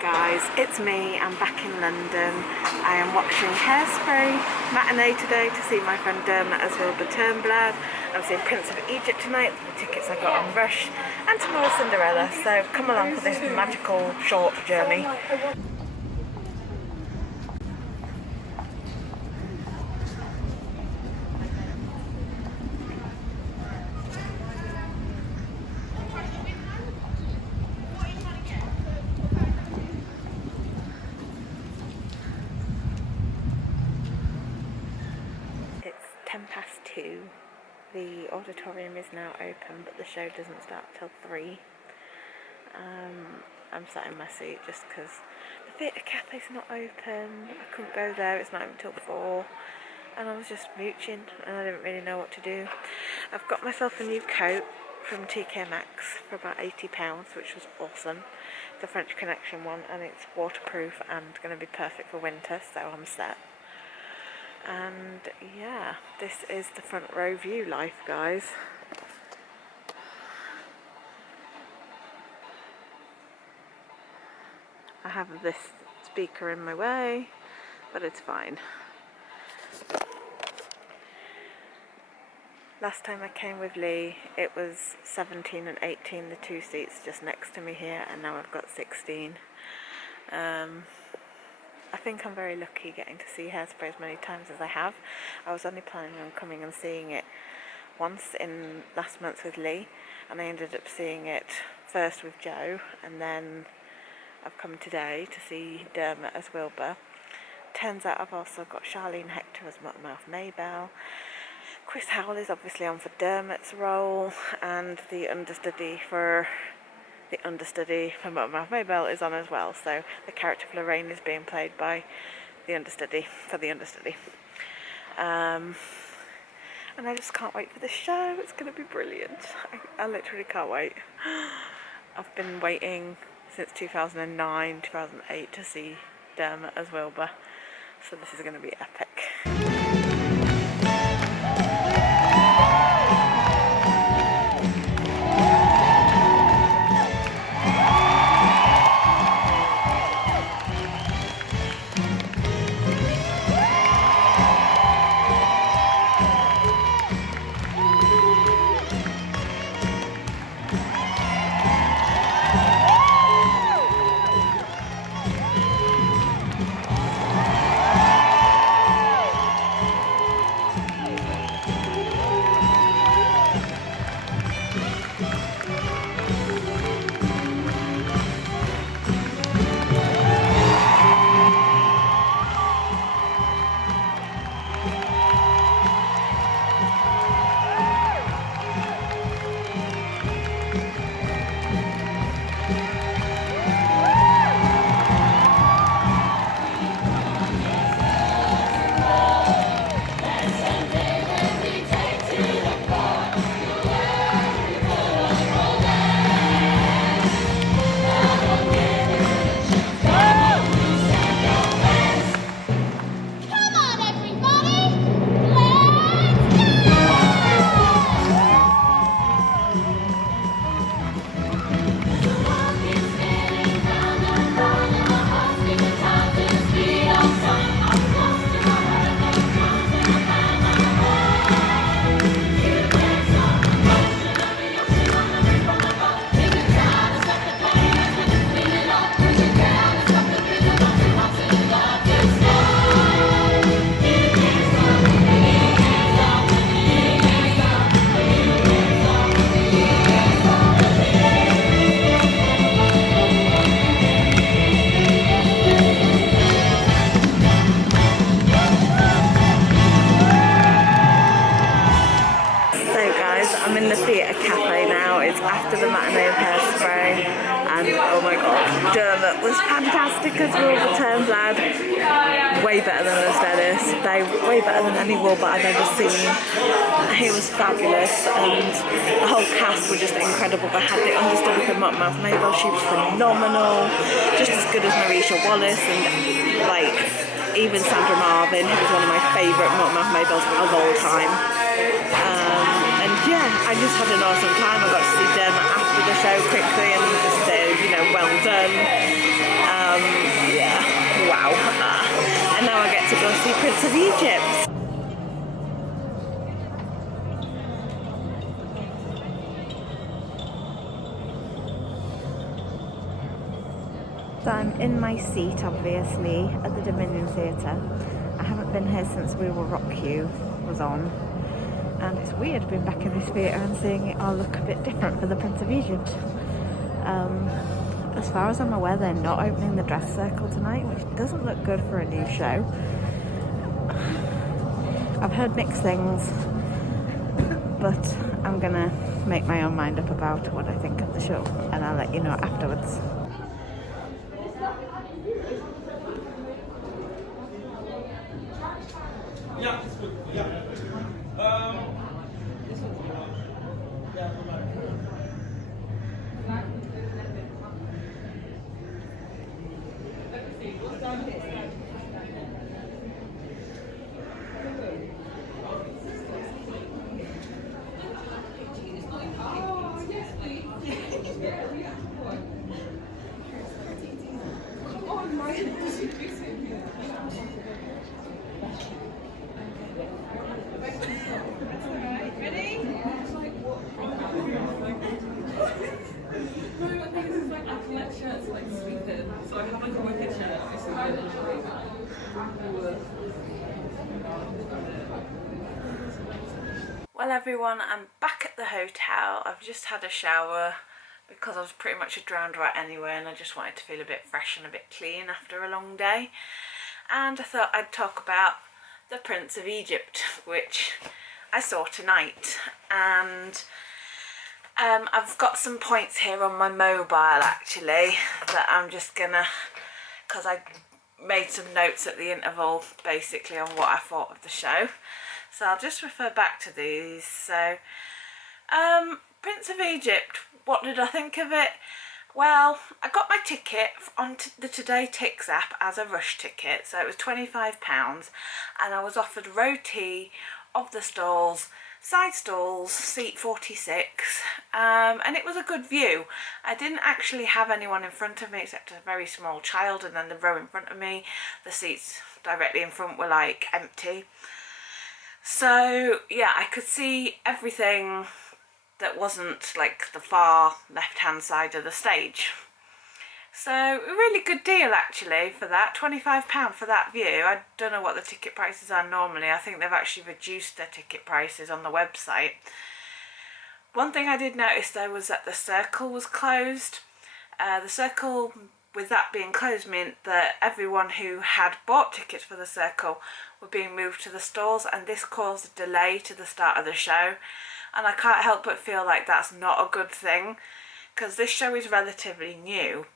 Guys, it's me. I'm back in London. I am watching Hairspray matinee today to see my friend Dermot as Wilbur Turnblad. I'm seeing Prince of Egypt tonight, the tickets I got on Rush, and tomorrow Cinderella. So come along for this magical short journey. .2. The auditorium is now open, but the show doesn't start till 3. I'm sat in my seat just because the theatre cafe's not open. I couldn't go there, it's not open till 4, and I was just mooching and I didn't really know what to do. I've got myself a new coat from TK Maxx for about £80, which was awesome. The French Connection one, and it's waterproof and going to be perfect for winter, so I'm set. And yeah, this is the front row view life, guys. I have this speaker in my way, but it's fine. Last time I came with Lee, it was 17 and 18, the two seats just next to me here, and now I've got 16. I think I'm very lucky getting to see Hairspray as many times as I have. I was only planning on coming and seeing it once in last month with Lee, and I ended up seeing it first with Joe, and then I've come today to see Dermot as Wilbur. Turns out I've also got Charlene Hector as Mouth Maybelle. Chris Howell is obviously on for Dermot's role, and the understudy for Mouth Maybelle is on as well. So the character of Lorraine is being played by the understudy for the understudy. And I just can't wait for the show. It's going to be brilliant. I literally can't wait. I've been waiting since 2009, 2008 to see Dermot as Wilbur. So this is going to be epic. I'm in the theatre cafe now. It's after the matinee of Hairspray, and oh my god, Dermot was fantastic as Wilbur Turnblad. Way better than the Dennis. Way better than any Wilbur I've ever seen. He was fabulous, and the whole cast were just incredible. I had the understudy for Mouth Maybelle. She was phenomenal, just as good as Marisha Wallace, and like even Sandra Marvin, who was one of my favourite Mouth Maybelles of all time. And yeah, I just had an awesome time. I got to see Dermot after the show quickly and just say, you know, well done. Prince of Egypt. So I'm in my seat, obviously, at the Dominion Theatre. I haven't been here since We Will Rock You was on. And it's weird being back in this theatre and seeing it all look a bit different for the Prince of Egypt. As far as I'm aware, they're not opening the dress circle tonight, which doesn't look good for a new show. I've heard mixed things, but I'm gonna make my own mind up about what I think of the show, and I'll let you know afterwards. Yeah, it's good. Yeah. Well everyone, I'm back at the hotel. I've just had a shower because I was pretty much a drowned rat anyway, and I just wanted to feel a bit fresh and a bit clean after a long day. And I thought I'd talk about the Prince of Egypt, which I saw tonight. And I've got some points here on my mobile actually that I'm just gonna, because I made some notes at the interval basically on what I thought of the show. So I'll just refer back to these. So, Prince of Egypt, what did I think of it? Well, I got my ticket on the Today Tix app as a rush ticket, so it was £25, and I was offered row T of the stalls, side stalls, seat 46, and it was a good view. I didn't actually have anyone in front of me except a very small child, and then the row in front of me, the seats directly in front were like empty. So yeah, I could see everything that wasn't like the far left hand side of the stage. So a really good deal actually for that, £25 for that view. I don't know what the ticket prices are normally. I think they've actually reduced their ticket prices on the website. One thing I did notice though was that the circle was closed. The circle, with that being closed, meant that everyone who had bought tickets for the circle were being moved to the stalls, and this caused a delay to the start of the show. And I can't help but feel like that's not a good thing, because this show is relatively new,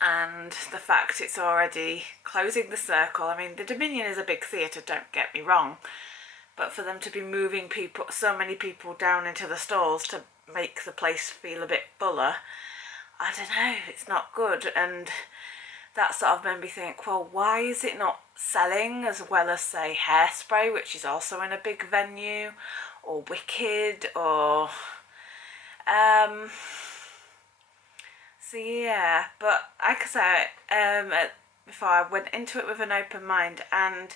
and the fact it's already closing the circle, I mean the Dominion is a big theatre, don't get me wrong, but for them to be moving people, so many people down into the stalls to make the place feel a bit fuller, I don't know, it's not good. And that sort of made me think, well, why is it not selling as well as say Hairspray, which is also in a big venue, or Wicked, or so yeah. But like I said before, I went into it with an open mind, and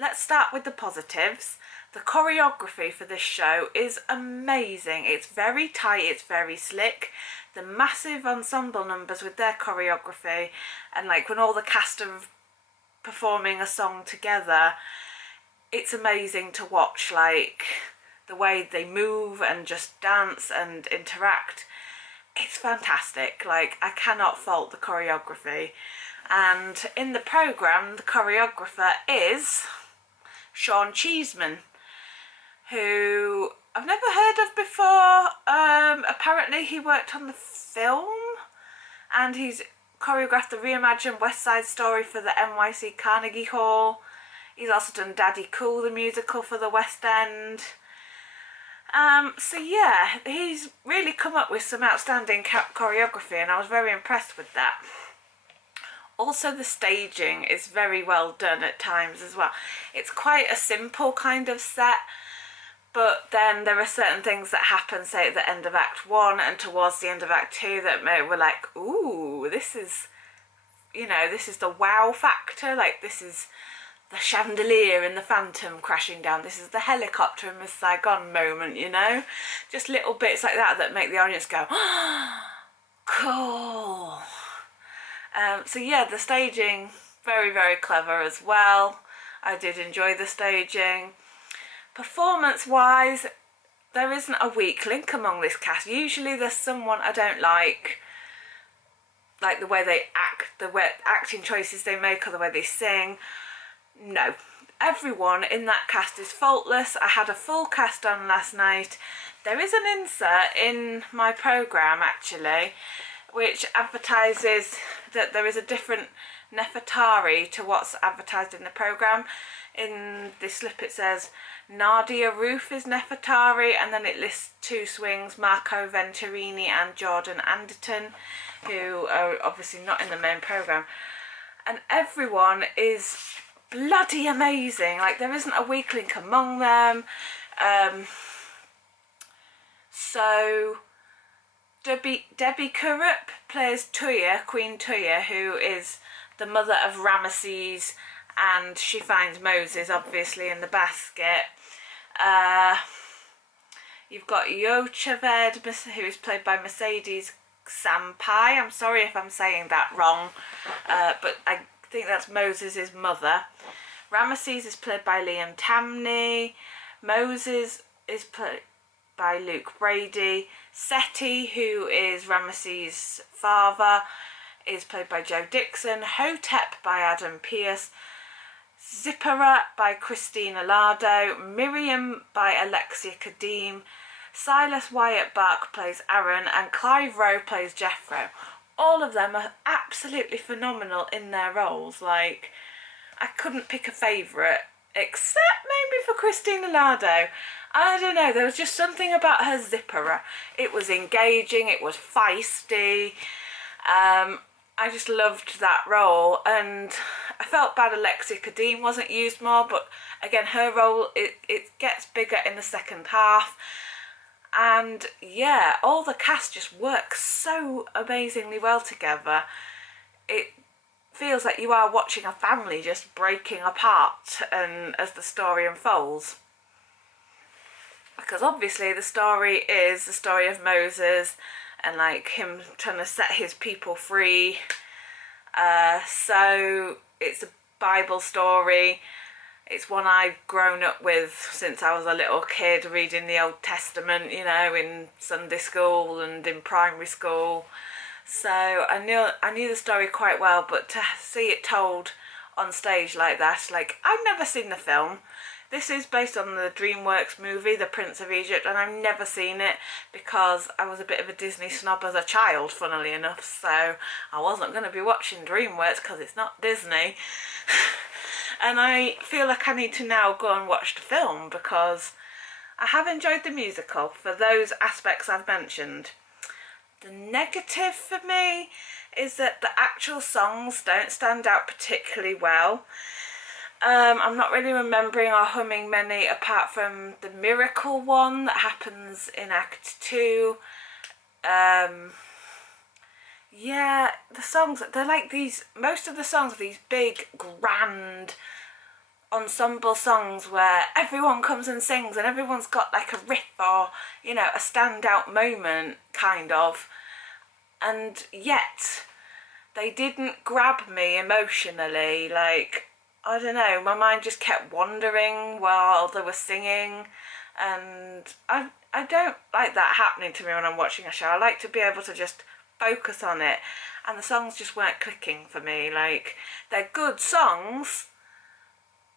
let's start with the positives. The choreography for this show is amazing. It's very tight, it's very slick. The massive ensemble numbers with their choreography, and like when all the cast are performing a song together, it's amazing to watch, like the way they move and just dance and interact. It's fantastic. Like, I cannot fault the choreography. And in the programme, the choreographer is Sean Cheeseman, who I've never heard of before. Apparently he worked on the film, and he's choreographed the reimagined West Side Story for the NYC Carnegie Hall. He's also done Daddy Cool, the musical, for the West End. So yeah, he's really come up with some outstanding choreography, and I was very impressed with that. Also, the staging is very well done at times as well. It's quite a simple kind of set, but then there are certain things that happen, say at the end of Act 1 and towards the end of Act 2, that were like, ooh, this is, you know, this is the wow factor. Like, this is the chandelier in the Phantom crashing down. This is the helicopter in Miss Saigon moment, you know? Just little bits like that that make the audience go, cool. So yeah, the staging, very, very clever as well. I did enjoy the staging. Performance-wise, there isn't a weak link among this cast. Usually there's someone I don't like the way they act, the way acting choices they make, or the way they sing. No, everyone in that cast is faultless. I had a full cast on last night. There is an insert in my programme actually which advertises that there is a different Nefertari to what's advertised in the programme. In this slip it says Nadia Roof is Nefertari, and then it lists two swings, Marco Venturini and Jordan Anderton, who are obviously not in the main programme. And everyone is bloody amazing. Like, there isn't a weak link among them. So Debbie Kurup plays Tuya, Queen Tuya, who is the mother of Ramesses, and she finds Moses obviously in the basket. You've got Yocheved, who is played by Mercedes Sampai. I'm sorry if I'm saying that wrong, but I think that's Moses' mother. Ramesses is played by Liam Tamney. Moses is played by Luke Brady. Seti, who is Ramesses' father, is played by Joe Dixon. Hotep by Adam Pearce. Zipporah by Christina Lardo. Miriam by Alexia Kadim. Silas Wyatt Bark plays Aaron, and Clive Rowe plays Jeffro. All of them are absolutely phenomenal in their roles. Like, I couldn't pick a favourite, except maybe for Christina Lardo. I don't know, there was just something about her Zipporah. It was engaging, it was feisty. I just loved that role, and I felt bad Alexia Kadim wasn't used more, but again, her role, it gets bigger in the second half. And yeah, all the cast just works so amazingly well together. It feels like you are watching a family just breaking apart, and as the story unfolds. Because obviously the story is the story of Moses and like him trying to set his people free. So it's a Bible story. It's one I've grown up with since I was a little kid, reading the Old Testament, you know, in Sunday school and in primary school. So I knew the story quite well, but to see it told on stage like that, like, I've never seen the film. This is based on the DreamWorks movie, The Prince of Egypt, and I've never seen it because I was a bit of a Disney snob as a child, funnily enough, so I wasn't going to be watching DreamWorks because it's not Disney. And I feel like I need to now go and watch the film because I have enjoyed the musical for those aspects I've mentioned. The negative for me is that the actual songs don't stand out particularly well. I'm not really remembering or humming many apart from the miracle one that happens in Act 2. Yeah, the songs, they're like these, most of the songs are these big, grand ensemble songs where everyone comes and sings and everyone's got like a riff or, you know, a standout moment, kind of. And yet, they didn't grab me emotionally. Like, I don't know, my mind just kept wandering while they were singing, and I don't like that happening to me when I'm watching a show. I like to be able to just focus on it, and the songs just weren't clicking for me. Like, they're good songs,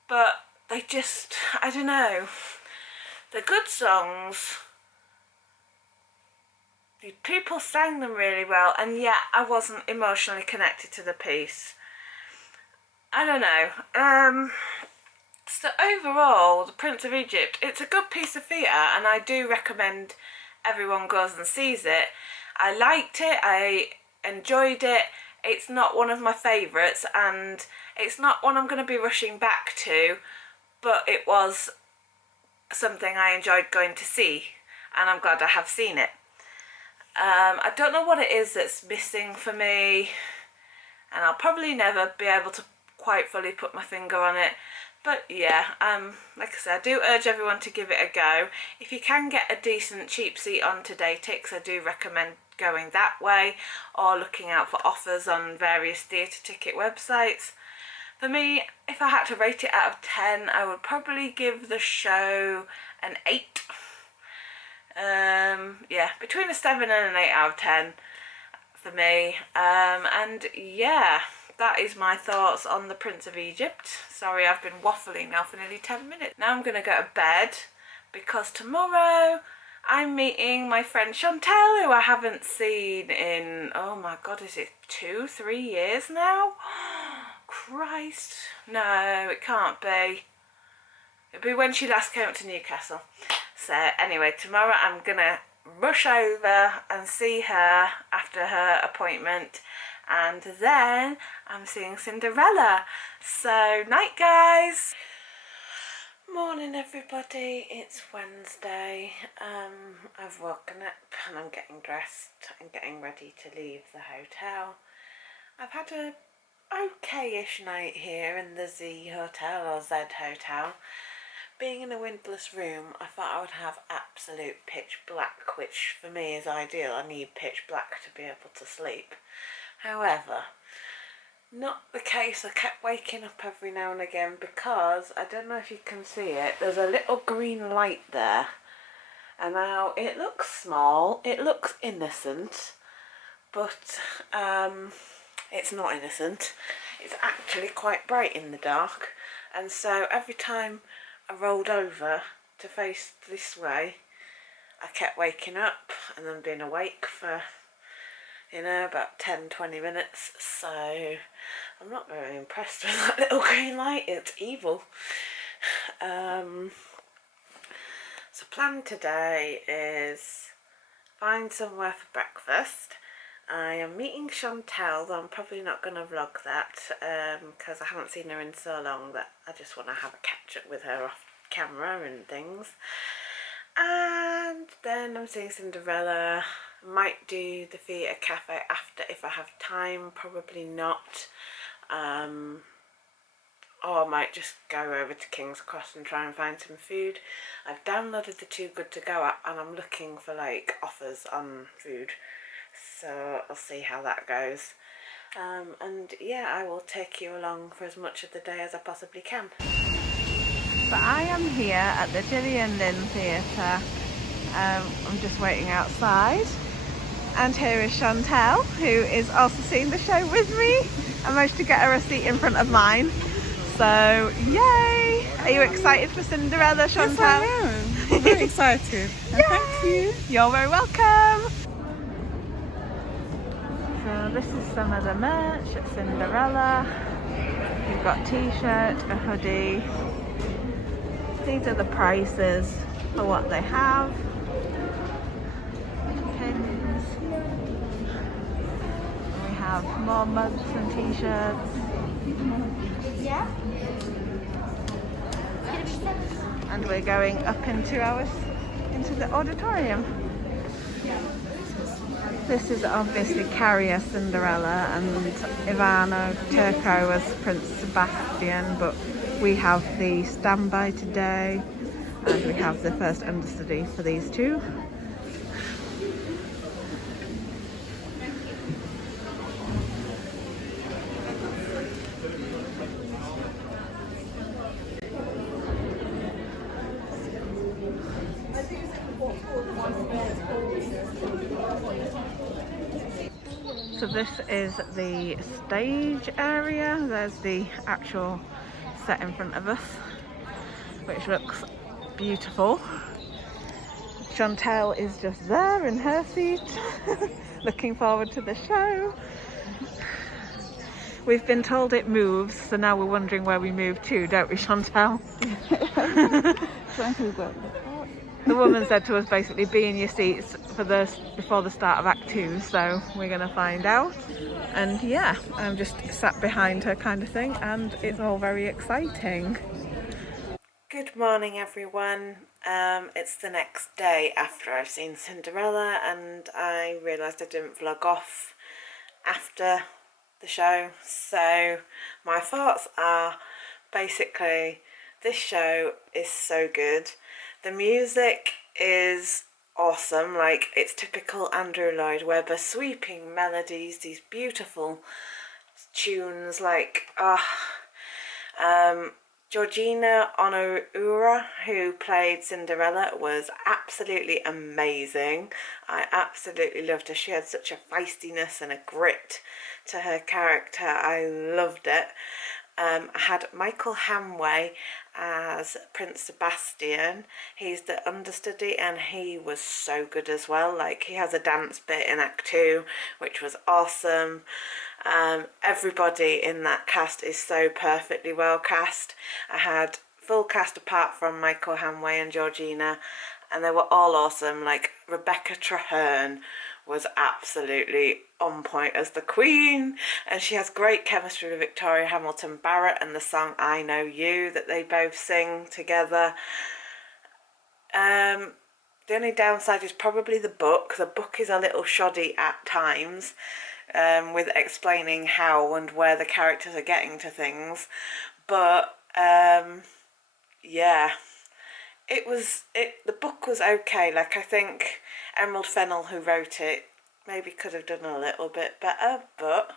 but they just, I don't know, they're good songs, the people sang them really well, and yet I wasn't emotionally connected to the piece. I don't know. So overall, The Prince of Egypt, it's a good piece of theatre, and I do recommend everyone goes and sees it. I liked it, I enjoyed it. It's not one of my favourites, and it's not one I'm going to be rushing back to, but it was something I enjoyed going to see, and I'm glad I have seen it. I don't know what it is that's missing for me, and I'll probably never be able to quite fully put my finger on it. But yeah, like I said, I do urge everyone to give it a go. If you can get a decent cheap seat on Today Tix, I do recommend going that way, or looking out for offers on various theatre ticket websites. For me, if I had to rate it out of 10, I would probably give the show an 8. Yeah, between a 7 and an 8 out of 10 for me. And yeah, that is my thoughts on the Prince of Egypt. Sorry, I've been waffling now for nearly 10 minutes. Now I'm going to go to bed because tomorrow I'm meeting my friend Chantel, who I haven't seen in, oh my god, is it 2-3 years now? Christ. No, it can't be. It'll be when she last came up to Newcastle. So anyway, tomorrow I'm gonna rush over and see her after her appointment, and then I'm seeing Cinderella. So night, guys. Morning everybody, it's Wednesday. I've woken up and I'm getting dressed and getting ready to leave the hotel. I've had a okay-ish night here in the Z Hotel or Z Hotel. Being in a windowless room, I thought I would have absolute pitch black, which for me is ideal. I need pitch black to be able to sleep. However, not the case. I kept waking up every now and again because, I don't know if you can see it, there's a little green light there. And now it looks small, it looks innocent, but it's not innocent. It's actually quite bright in the dark. And so every time I rolled over to face this way, I kept waking up and then being awake for, you know, about 10-20 minutes. So I'm not very impressed with that little green light. It's evil. So plan today is find somewhere for breakfast. I am meeting Chantel, though I'm probably not going to vlog that because I haven't seen her in so long that I just want to have a catch up with her off camera and things. And then I'm seeing Cinderella. Might do the theatre cafe after if I have time, probably not. Or I might just go over to King's Cross and try and find some food. I've downloaded the Too Good To Go app and I'm looking for like offers on food. So I'll see how that goes. And yeah, I will take you along for as much of the day as I possibly can. But I am here at the Gillian Lynne Theatre. I'm just waiting outside. And here is Chantel, who is also seeing the show with me. I managed to get her a seat in front of mine. So, yay! Are you excited for Cinderella, Chantel? Yes, I am. I'm very excited. And thank you. You're very welcome. So this is some of the merch at Cinderella. You've got t-shirt, a hoodie. These are the prices for what they have. Pins. We have more mugs and t-shirts. Yeah. And we're going up into the auditorium. This is obviously Carrier Cinderella and Ivano Turco as Prince Sebastian, but we have the standby today and we have the first understudy for these two. So this is the stage area. There's the actual set in front of us, which looks beautiful. Chantel is just there in her seat, looking forward to the show. We've been told it moves, so now we're wondering where we move to, don't we, Chantel? The woman said to us basically be in your seats for before the start of Act 2, so we're going to find out. And yeah, I'm just sat behind her kind of thing, and it's all very exciting. Good morning everyone. It's the next day after I've seen Cinderella, and I realised I didn't vlog off after the show. So my thoughts are basically this show is so good. The music is awesome, like it's typical Andrew Lloyd Webber, sweeping melodies, these beautiful tunes, like Georgina Onorura, who played Cinderella, was absolutely amazing. I absolutely loved her. She had such a feistiness and a grit to her character. I loved it. I had Michael Hamway as Prince Sebastian. He's the understudy and he was so good as well. Like, he has a dance bit in Act 2 which was awesome. Everybody in that cast is so perfectly well cast. I had full cast apart from Michael Hamway and Georgina, and they were all awesome. Like, Rebecca Traherne was absolutely on point as the Queen, and she has great chemistry with Victoria Hamilton Barrett and the song I Know You that they both sing together. The only downside is probably the book. The book is a little shoddy at times, with explaining how and where the characters are getting to things, but yeah, the book was okay. Like, I think Emerald Fennell, who wrote it, maybe could have done a little bit better, but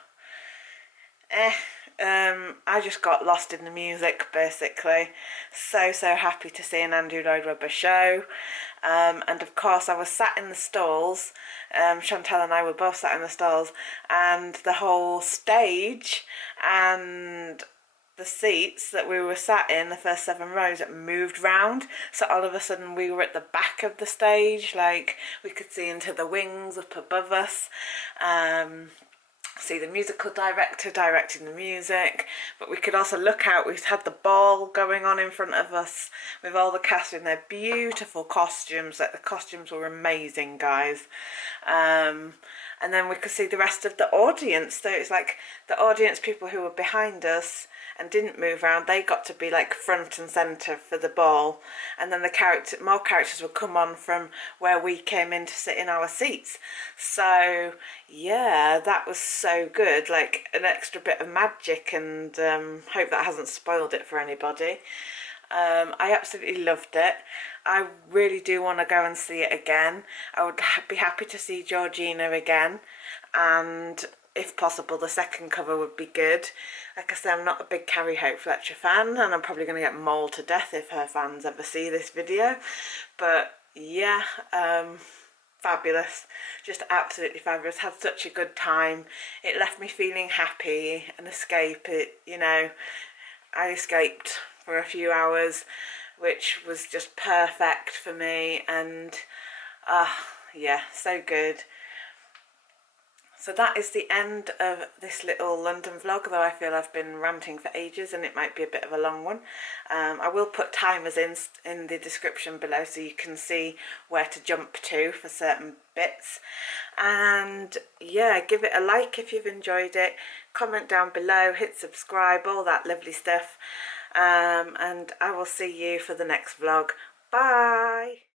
I just got lost in the music, basically. So happy to see an Andrew Lloyd Webber show. And of course I was sat in the stalls, Chantal and I were both sat in the stalls, and the whole stage and the seats that we were sat in, the first 7 rows, moved round, so all of a sudden we were at the back of the stage. Like, we could see into the wings up above us, see the musical director directing the music, but we could also look out. We had the ball going on in front of us with all the cast in their beautiful costumes. Like, the costumes were amazing, guys. And then we could see the rest of the audience. So it's like the audience people who were behind us and didn't move around, they got to be like front and centre for the ball, and then more characters would come on from where we came in to sit in our seats. So yeah, that was so good, like an extra bit of magic, and hope that hasn't spoiled it for anybody. I absolutely loved it. I really do want to go and see it again. I would be happy to see Georgina again, and if possible the second cover would be good. Like I said, I'm not a big Carrie Hope Fletcher fan, and I'm probably going to get mauled to death if her fans ever see this video, but yeah, fabulous, just absolutely fabulous. Had such a good time. It left me feeling happy and I escaped for a few hours, which was just perfect for me, and yeah, so good. So that is the end of this little London vlog, though I feel I've been ranting for ages and it might be a bit of a long one. I will put timers in the description below so you can see where to jump to for certain bits. And yeah, give it a like if you've enjoyed it, comment down below, hit subscribe, all that lovely stuff. And I will see you for the next vlog. Bye!